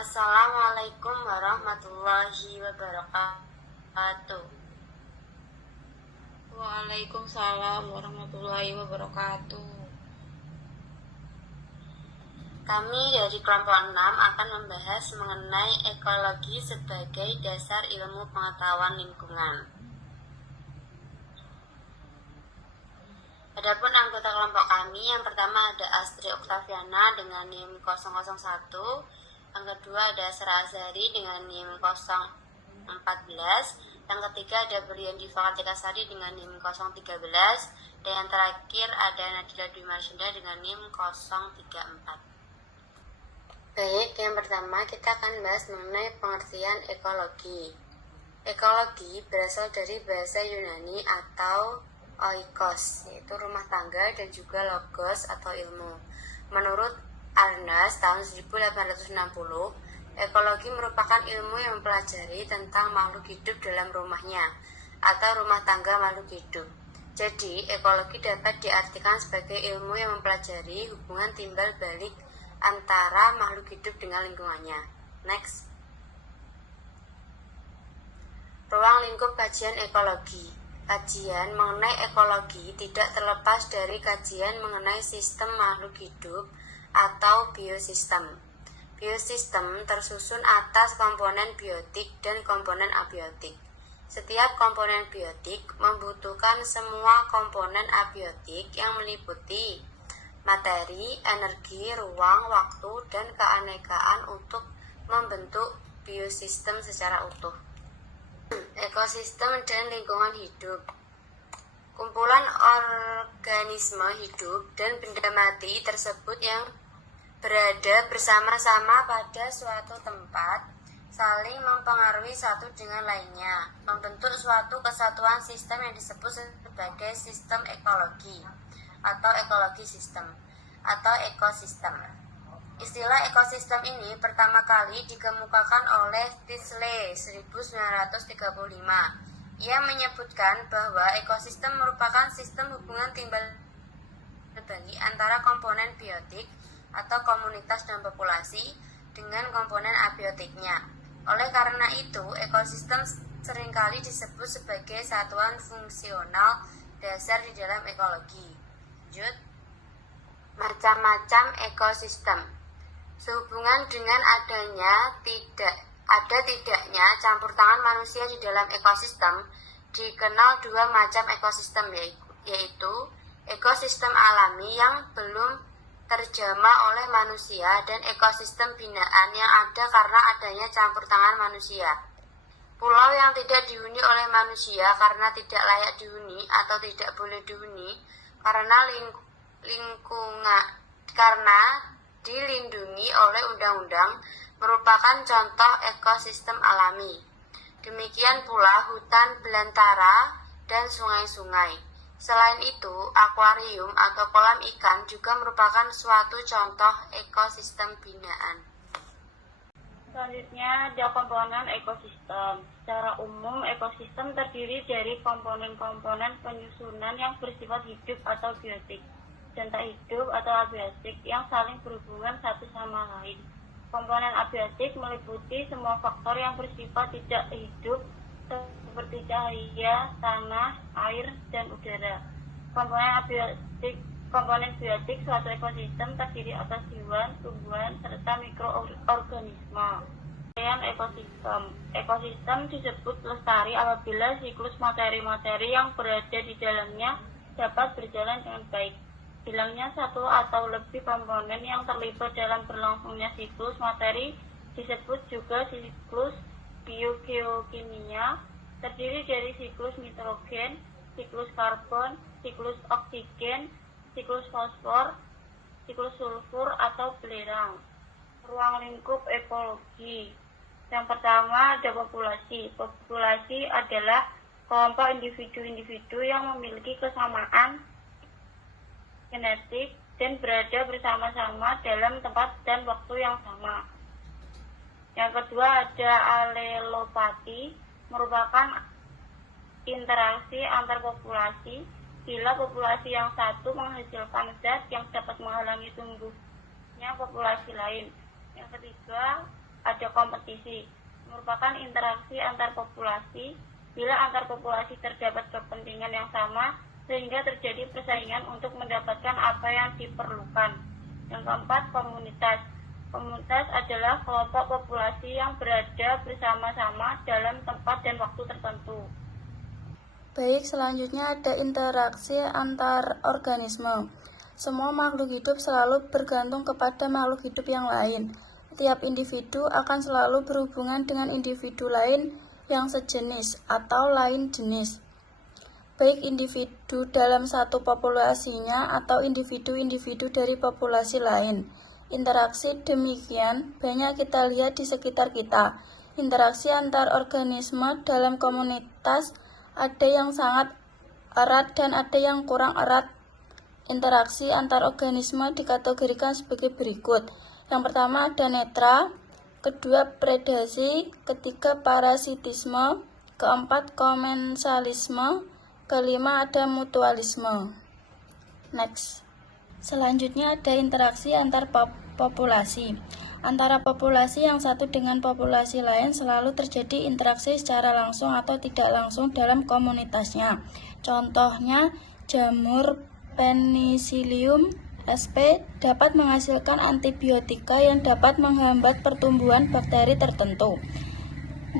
Assalamualaikum warahmatullahi wabarakatuh. Waalaikumsalam warahmatullahi wabarakatuh. Kami dari kelompok 6 akan membahas mengenai ekologi sebagai dasar ilmu pengetahuan lingkungan. Adapun anggota kelompok kami, yang pertama ada Astri Oktaviana dengan NIM 001, yang kedua ada Asra Azhari dengan NIM 014, yang ketiga ada Brian Diva Kartika Sari dengan NIM 013, dan yang terakhir ada Nadila Dwi Marsyanda dengan NIM 034. Baik, yang pertama kita akan bahas mengenai pengertian ekologi. Ekologi berasal dari bahasa Yunani atau oikos, yaitu rumah tangga, dan juga logos atau ilmu. Menurut Arnas tahun 1860, ekologi merupakan ilmu yang mempelajari tentang makhluk hidup dalam rumahnya atau rumah tangga makhluk hidup. Jadi, ekologi dapat diartikan sebagai ilmu yang mempelajari hubungan timbal balik antara makhluk hidup dengan lingkungannya. Next. Ruang lingkup kajian ekologi. Kajian mengenai ekologi tidak terlepas dari kajian mengenai sistem makhluk hidup atau biosistem. Biosistem tersusun atas komponen biotik dan komponen abiotik. Setiap komponen biotik membutuhkan semua komponen abiotik yang meliputi materi, energi, ruang, waktu, dan keanekaan untuk membentuk biosistem secara utuh. Ekosistem dan lingkungan hidup. Kumpulan organisme hidup dan benda mati tersebut yang berada bersama-sama pada suatu tempat, saling mempengaruhi satu dengan lainnya, membentuk suatu kesatuan sistem yang disebut sebagai sistem ekologi atau ekologi sistem atau ekosistem. Istilah ekosistem ini pertama kali dikemukakan oleh Tisley 1935. Ia menyebutkan bahwa ekosistem merupakan sistem hubungan timbal balik antara komponen biotik atau komunitas dan populasi dengan komponen abiotiknya. Oleh karena itu, ekosistem seringkali disebut sebagai satuan fungsional dasar di dalam ekologi. Lanjut. Macam-macam ekosistem. Sehubungan dengan tidaknya campur tangan manusia di dalam ekosistem, dikenal dua macam ekosistem, yaitu ekosistem alami yang belum terjamah oleh manusia dan ekosistem binaan yang ada karena adanya campur tangan manusia. Pulau yang tidak dihuni oleh manusia karena tidak layak dihuni atau tidak boleh dihuni karena dilindungi oleh undang-undang merupakan contoh ekosistem alami. Demikian pula hutan belantara dan sungai-sungai. Selain itu, akuarium atau kolam ikan juga merupakan suatu contoh ekosistem binaan. Selanjutnya ada komponen ekosistem. Secara umum, ekosistem terdiri dari komponen-komponen penyusunan yang bersifat hidup atau biotik dan tak hidup atau abiotik yang saling berhubungan satu sama lain. Komponen abiotik meliputi semua faktor yang bersifat tidak hidup seperti cahaya, tanah, air, dan udara. Komponen biotik suatu ekosistem terdiri atas hewan, tumbuhan, serta mikroorganisme. Ekosistem disebut lestari apabila siklus materi-materi yang berada di dalamnya dapat berjalan dengan baik. Hilangnya satu atau lebih komponen yang terlibat dalam berlangsungnya siklus materi disebut juga siklus biogeokimia, terdiri dari siklus nitrogen, siklus karbon, siklus oksigen, siklus fosfor, siklus sulfur atau belerang. Ruang lingkup ekologi. Yang pertama ada populasi. Populasi adalah kelompok individu-individu yang memiliki kesamaan genetik dan berada bersama-sama dalam tempat dan waktu yang sama. Yang kedua ada alelopati, merupakan interaksi antar populasi bila populasi yang satu menghasilkan zat yang dapat menghalangi tumbuhnya populasi lain. Yang ketiga ada ada kompetisi, merupakan interaksi antar populasi. Bila antar populasi terdapat kepentingan yang sama, sehingga terjadi persaingan untuk mendapatkan apa yang diperlukan. Yang keempat, komunitas. Komunitas adalah kelompok populasi yang berada bersama-sama dalam tempat dan waktu tertentu. Baik, selanjutnya ada interaksi antar organisme. Semua makhluk hidup selalu bergantung kepada makhluk hidup yang lain. Setiap individu akan selalu berhubungan dengan individu lain yang sejenis atau lain jenis, baik individu dalam satu populasinya atau individu-individu dari populasi lain. Interaksi demikian banyak kita lihat di sekitar kita. Interaksi antar organisme dalam komunitas ada yang sangat erat dan ada yang kurang erat. Interaksi antar organisme dikategorikan sebagai berikut. Yang pertama ada netra, kedua predasi, ketiga parasitisme, keempat komensalisme, kelima ada mutualisme. Next. Selanjutnya ada interaksi antar populasi. Antara populasi yang satu dengan populasi lain selalu terjadi interaksi secara langsung atau tidak langsung dalam komunitasnya. Contohnya jamur Penicillium sp dapat menghasilkan antibiotika yang dapat menghambat pertumbuhan bakteri tertentu.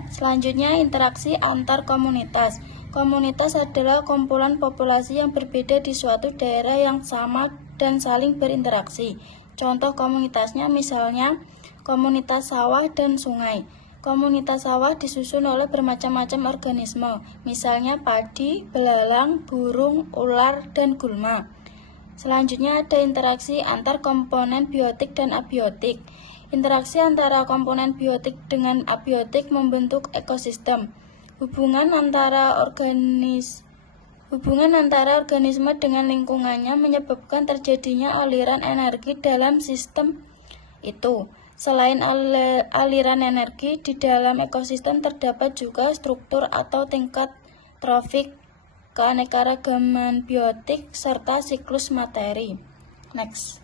Selanjutnya interaksi antar komunitas. Komunitas adalah kumpulan populasi yang berbeda di suatu daerah yang sama dan saling berinteraksi. Contoh komunitasnya misalnya komunitas sawah dan sungai. Komunitas sawah disusun oleh bermacam-macam organisme, misalnya padi, belalang, burung, ular, dan gulma. Selanjutnya ada interaksi antar komponen biotik dan abiotik. Interaksi antara komponen biotik dengan abiotik membentuk ekosistem. Hubungan antara organisme dengan lingkungannya menyebabkan terjadinya aliran energi dalam sistem itu. Selain aliran energi, di dalam ekosistem terdapat juga struktur atau tingkat trofik, keanekaragaman biotik, serta siklus materi. Next.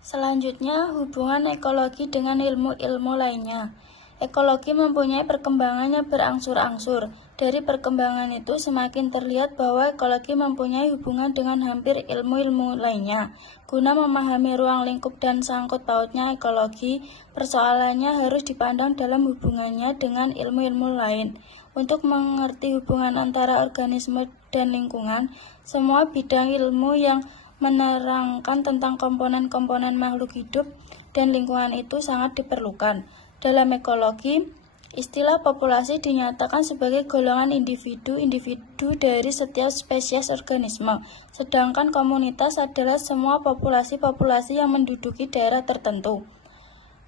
Selanjutnya, hubungan ekologi dengan ilmu-ilmu lainnya. Ekologi mempunyai perkembangan yang berangsur-angsur. Dari perkembangan itu semakin terlihat bahwa ekologi mempunyai hubungan dengan hampir ilmu-ilmu lainnya. Guna memahami ruang lingkup dan sangkut pautnya ekologi, persoalannya harus dipandang dalam hubungannya dengan ilmu-ilmu lain. Untuk mengerti hubungan antara organisme dan lingkungan, semua bidang ilmu yang menerangkan tentang komponen-komponen makhluk hidup dan lingkungan itu sangat diperlukan. Dalam ekologi, istilah populasi dinyatakan sebagai golongan individu-individu dari setiap spesies organisme, sedangkan komunitas adalah semua populasi-populasi yang menduduki daerah tertentu.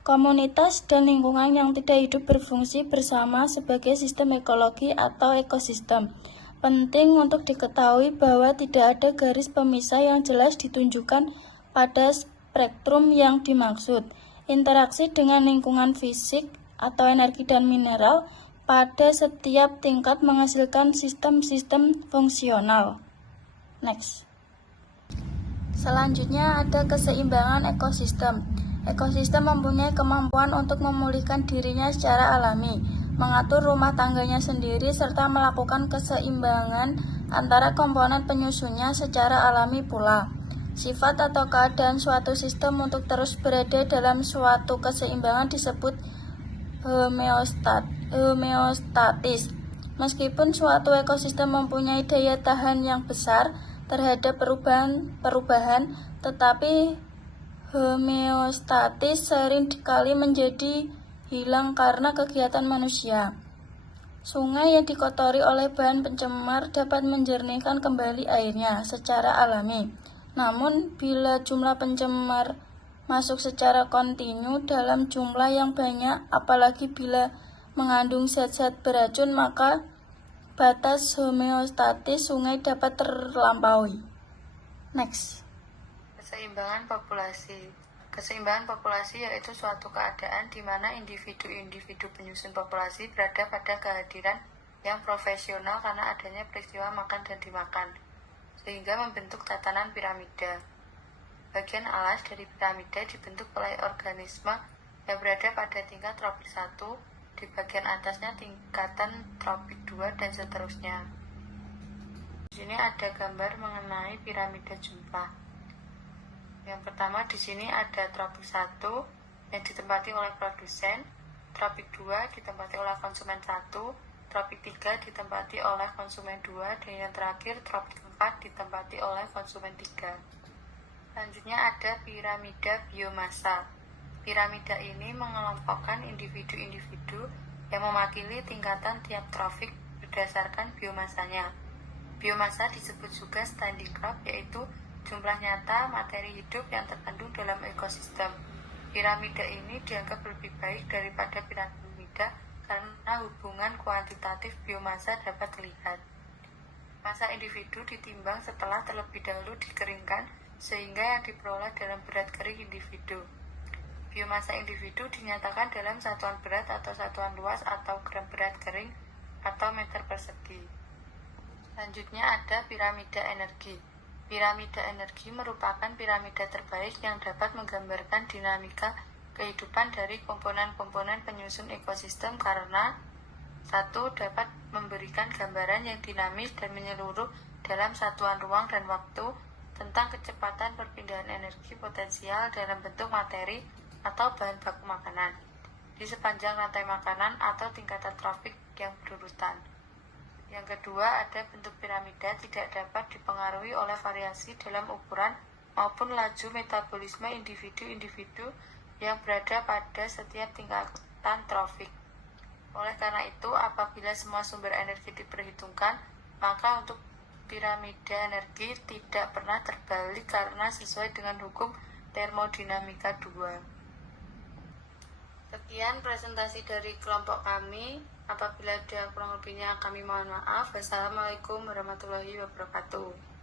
Komunitas dan lingkungan yang tidak hidup berfungsi bersama sebagai sistem ekologi atau ekosistem. Penting untuk diketahui bahwa tidak ada garis pemisah yang jelas ditunjukkan pada spektrum yang dimaksud. Interaksi dengan lingkungan fisik atau energi dan mineral pada setiap tingkat menghasilkan sistem-sistem fungsional. Next. Selanjutnya ada keseimbangan ekosistem. Ekosistem mempunyai kemampuan untuk memulihkan dirinya secara alami, mengatur rumah tangganya sendiri, serta melakukan keseimbangan antara komponen penyusunnya secara alami pula. Sifat atau keadaan suatu sistem untuk terus berada dalam suatu keseimbangan disebut homeostatis. Meskipun suatu ekosistem mempunyai daya tahan yang besar terhadap perubahan, tetapi homeostatis sering kali menjadi hilang karena kegiatan manusia. Sungai yang dikotori oleh bahan pencemar dapat menjernihkan kembali airnya secara alami. Namun, bila jumlah pencemar masuk secara kontinu dalam jumlah yang banyak, apalagi bila mengandung zat-zat beracun, maka batas homeostatis sungai dapat terlampaui. Next. Keseimbangan populasi. Keseimbangan populasi yaitu suatu keadaan di mana individu-individu penyusun populasi berada pada kehadiran yang profesional karena adanya peristiwa makan dan dimakan, sehingga membentuk tatanan piramida. Bagian alas dari piramida dibentuk oleh organisme yang berada pada tingkat tropik 1, di bagian atasnya tingkatan tropik 2, dan seterusnya. Di sini ada gambar mengenai piramida jumlah. Yang pertama di sini ada tropik 1 yang ditempati oleh produsen, tropik 2 ditempati oleh konsumen 1, tropik 3 ditempati oleh konsumen 2, dan yang terakhir tropik 4 ditempati oleh konsumen 3. Selanjutnya ada piramida biomasa. Piramida ini mengelompokkan individu-individu yang mewakili tingkatan tiap tropik berdasarkan biomasanya. Biomasa disebut juga standing crop, yaitu jumlah nyata materi hidup yang terkandung dalam ekosistem. Piramida ini dianggap lebih baik daripada piramida karena hubungan kuantitatif biomasa dapat terlihat. Massa individu ditimbang setelah terlebih dahulu dikeringkan sehingga yang diperoleh dalam berat kering individu. Biomasa individu dinyatakan dalam satuan berat atau satuan luas atau gram berat kering atau meter persegi. Selanjutnya ada piramida energi. Piramida energi merupakan piramida terbaik yang dapat menggambarkan dinamika kehidupan dari komponen-komponen penyusun ekosistem karena 1. dapat memberikan gambaran yang dinamis dan menyeluruh dalam satuan ruang dan waktu tentang kecepatan perpindahan energi potensial dalam bentuk materi atau bahan baku makanan di sepanjang rantai makanan atau tingkatan tropik yang berurutan. Yang kedua, ada bentuk piramida tidak dapat dipengaruhi oleh variasi dalam ukuran maupun laju metabolisme individu-individu yang berada pada setiap tingkatan tropik. Oleh karena itu, apabila semua sumber energi diperhitungkan, maka untuk piramida energi tidak pernah terbalik karena sesuai dengan hukum termodinamika 2. Sekian presentasi dari kelompok kami. Apabila ada kurang lebihnya kami mohon maaf. Wassalamualaikum warahmatullahi wabarakatuh.